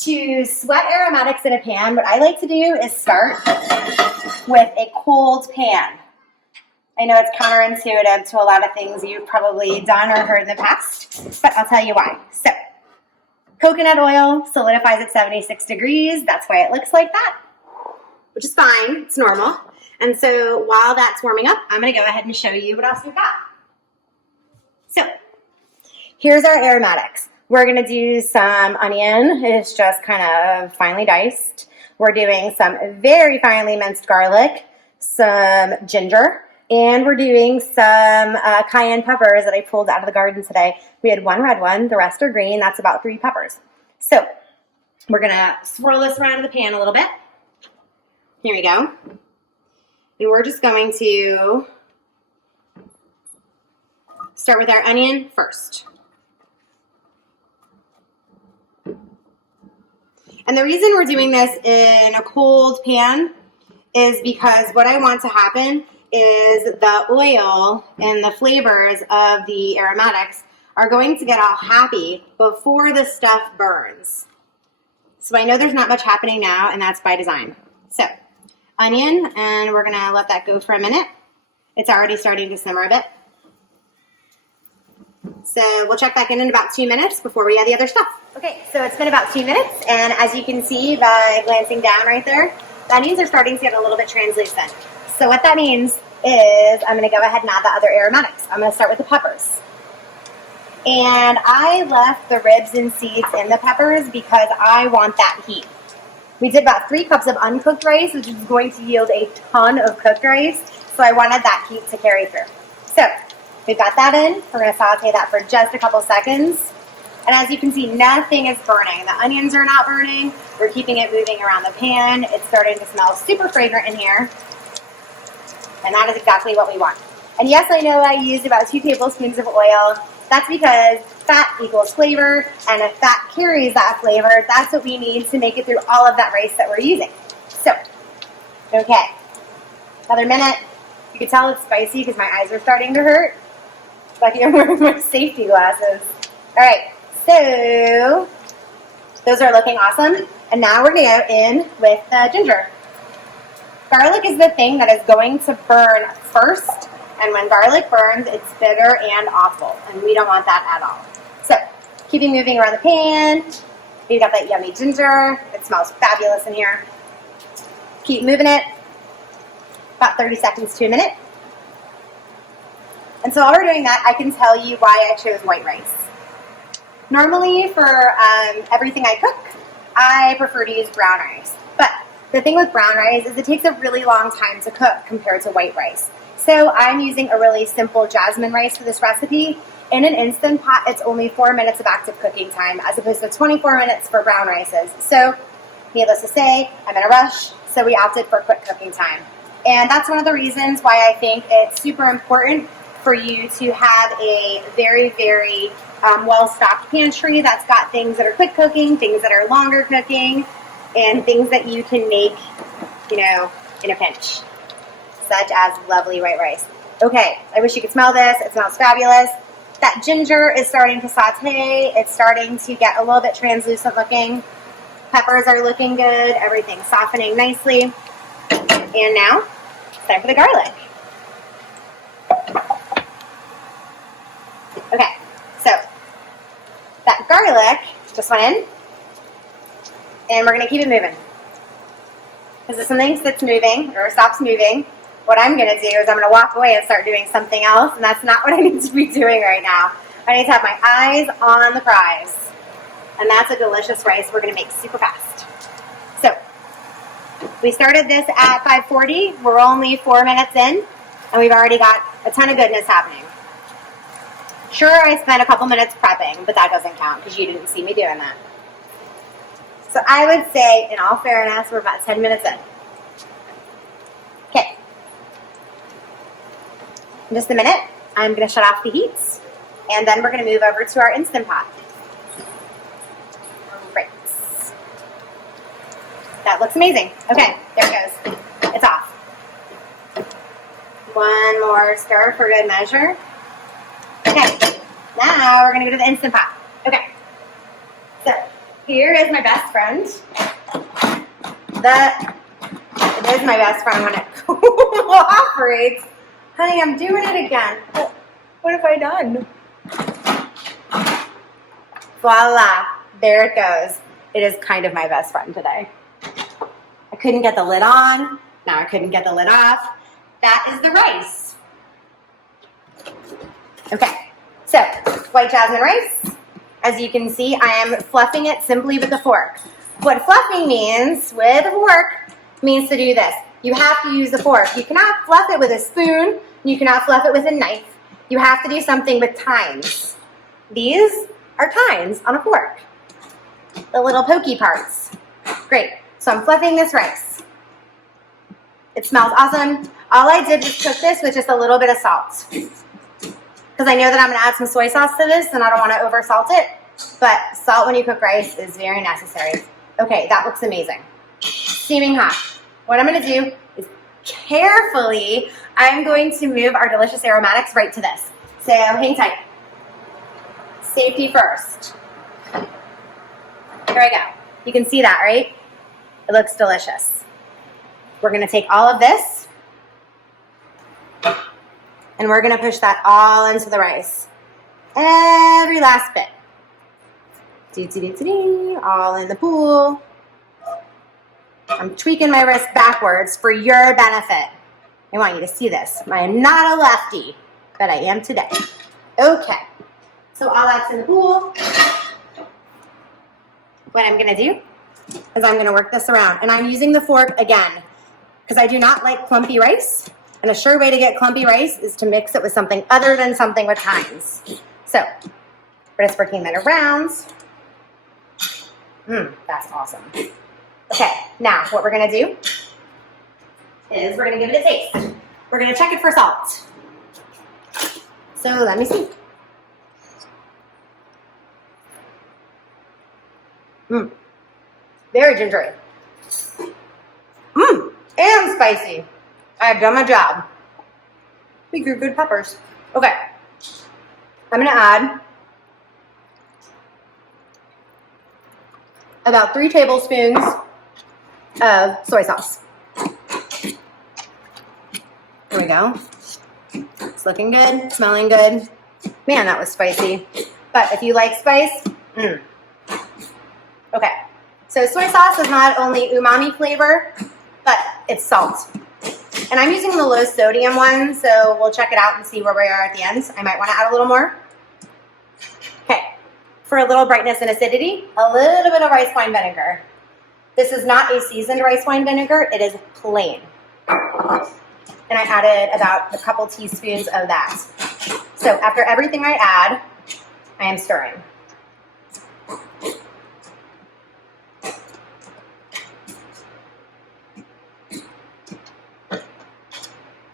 To sweat aromatics in a pan, what I like to do is start with a cold pan. I know it's counterintuitive to a lot of things you've probably done or heard in the past, but I'll tell you why. So, coconut oil solidifies at 76 degrees. That's why it looks like that, which is fine. It's normal. And so while that's warming up, I'm going to go ahead and show you what else we've got. So, here's our aromatics. We're going to do some onion. It's just kind of finely diced. We're doing some very finely minced garlic, some ginger, and we're doing some cayenne peppers that I pulled out of the garden today. We had one red one. The rest are green. That's about 3 peppers. So we're going to swirl this around in the pan a little bit. Here we go. And we're just going to start with our onion first. And the reason we're doing this in a cold pan is because what I want to happen is the oil and the flavors of the aromatics are going to get all happy before the stuff burns. So I know there's not much happening now, and that's by design. So, onion, and we're going to let that go for a minute. It's already starting to simmer a bit. So we'll check back in about 2 minutes before we add the other stuff. Okay, so it's been about 2 minutes, and as you can see by glancing down right there, the onions are starting to get a little bit translucent. So what that means is I'm going to go ahead and add the other aromatics. I'm going to start with the peppers. And I left the ribs and seeds in the peppers because I want that heat. We did about 3 cups of uncooked rice, which is going to yield a ton of cooked rice, so I wanted that heat to carry through. So we've got that in. We're going to saute that for just a couple seconds. And as you can see, nothing is burning. The onions are not burning. We're keeping it moving around the pan. It's starting to smell super fragrant in here. And that is exactly what we want. And yes, I know I used about 2 tablespoons of oil. That's because fat equals flavor, and if fat carries that flavor, that's what we need to make it through all of that rice that we're using. So, okay, another minute. You can tell it's spicy because my eyes are starting to hurt. It's like I'm wearing my safety glasses. All right, so those are looking awesome. And now we're going to go in with ginger. Garlic is the thing that is going to burn first. And when garlic burns, it's bitter and awful. And we don't want that at all. So, keeping moving around the pan. We've got that yummy ginger. It smells fabulous in here. Keep moving it. About 30 seconds to a minute. And so while we're doing that, I can tell you why I chose white rice. Normally, for everything I cook, I prefer to use brown rice. But the thing with brown rice is it takes a really long time to cook compared to white rice. So I'm using a really simple jasmine rice for this recipe. In an Instant Pot, it's only 4 minutes of active cooking time as opposed to 24 minutes for brown rices. So needless to say, I'm in a rush, so we opted for quick cooking time. And that's one of the reasons why I think it's super important for you to have a very, very well-stocked pantry that's got things that are quick cooking, things that are longer cooking, and things that you can make, you know, in a pinch, such as lovely white rice. Okay, I wish you could smell this. It smells fabulous. That ginger is starting to saute. It's starting to get a little bit translucent looking. Peppers are looking good. Everything's softening nicely. And now, it's time for the garlic. Okay, so that garlic just went in. And we're going to keep it moving. Because if something sits moving or stops moving, what I'm going to do is I'm going to walk away and start doing something else, and that's not what I need to be doing right now. I need to have my eyes on the prize. And that's a delicious rice we're going to make super fast. So, we started this at 5:40. We're only 4 minutes in, and we've already got a ton of goodness happening. Sure, I spent a couple minutes prepping, but that doesn't count because you didn't see me doing that. So I would say, in all fairness, we're about 10 minutes in. Okay. In just a minute, I'm going to shut off the heat, and then we're going to move over to our Instant Pot. Great. That looks amazing. Okay, there it goes. It's off. One more stir for good measure. Okay, now we're going to go to the Instant Pot. Okay. So, Here is my best friend. It is my best friend when it cooperates. Honey, I'm doing it again. What have I done? Voila, there it goes. It is kind of my best friend today. I couldn't get the lid on. Now I couldn't get the lid off. That is the rice. Okay, so white jasmine rice. As you can see, I am fluffing it simply with a fork. What fluffing means with a fork means to do this. You have to use a fork. You cannot fluff it with a spoon. You cannot fluff it with a knife. You have to do something with tines. These are tines on a fork. The little pokey parts. Great. So I'm fluffing this rice. It smells awesome. All I did was cook this with just a little bit of salt. Because I know that I'm going to add some soy sauce to this and I don't want to over salt it. But salt when you cook rice is very necessary. Okay, that looks amazing. Steaming hot. What I'm going to do is carefully, I'm going to move our delicious aromatics right to this. So hang tight. Safety first. Here I go. You can see that, right? It looks delicious. We're going to take all of this and we're going to push that all into the rice. Every last bit. All in the pool. I'm tweaking my wrist backwards for your benefit. I want you to see this. I am not a lefty, but I am today. Okay. So all that's in the pool. What I'm going to do is I'm going to work this around. And I'm using the fork again because I do not like clumpy rice. And a sure way to get clumpy rice is to mix it with something other than something with tines. So we're just working that around. That's awesome. Okay, now what we're going to do is we're going to give it a taste. We're going to check it for salt. So let me see. Very gingery. And spicy. I've done my job. We grew good peppers. Okay. I'm going to add about 3 tablespoons of soy sauce. There we go. It's looking good, smelling good. Man, that was spicy. But if you like spice, Okay, so soy sauce is not only umami flavor, but it's salt. And I'm using the low sodium one, so we'll check it out and see where we are at the end. I might want to add a little more. Okay, for a little brightness and acidity, a little bit of rice wine vinegar. This is not a seasoned rice wine vinegar, it is plain. And I added about a couple teaspoons of that. So after everything I add, I am stirring.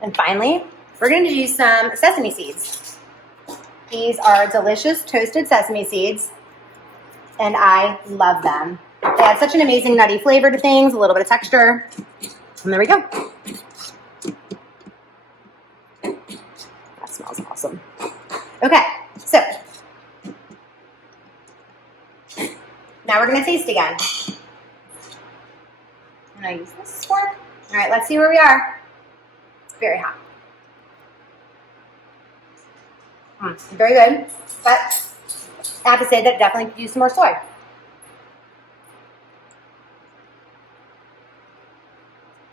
And finally, we're going to do some sesame seeds. These are delicious toasted sesame seeds, and I love them. They add such an amazing nutty flavor to things, a little bit of texture. And there we go. That smells awesome. Okay, so now we're going to taste again. And I use this fork. All right, let's see where we are. It's very hot. Very good, but I have to say that it definitely could use some more soy.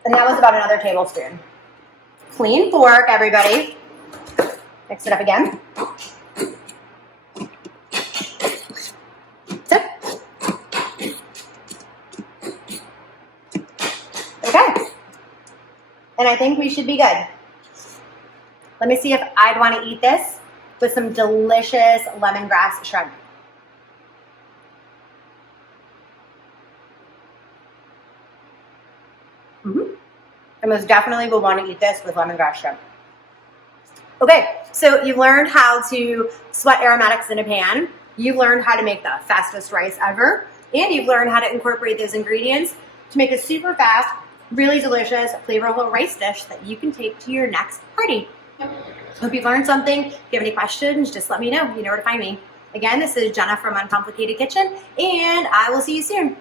And that was about another tablespoon. Clean fork, everybody. Mix it up again. Tip. Okay. And I think we should be good. Let me see if I'd want to eat this with some delicious lemongrass shrimp. I most definitely will want to eat this with lemongrass shrimp. Okay, so you've learned how to sweat aromatics in a pan. You've learned how to make the fastest rice ever. And you've learned how to incorporate those ingredients to make a super fast, really delicious, flavorful rice dish that you can take to your next party. Hope you've learned something. If you have any questions, just let me know. You know where to find me. Again, this is Jenna from Uncomplicated Kitchen, and I will see you soon.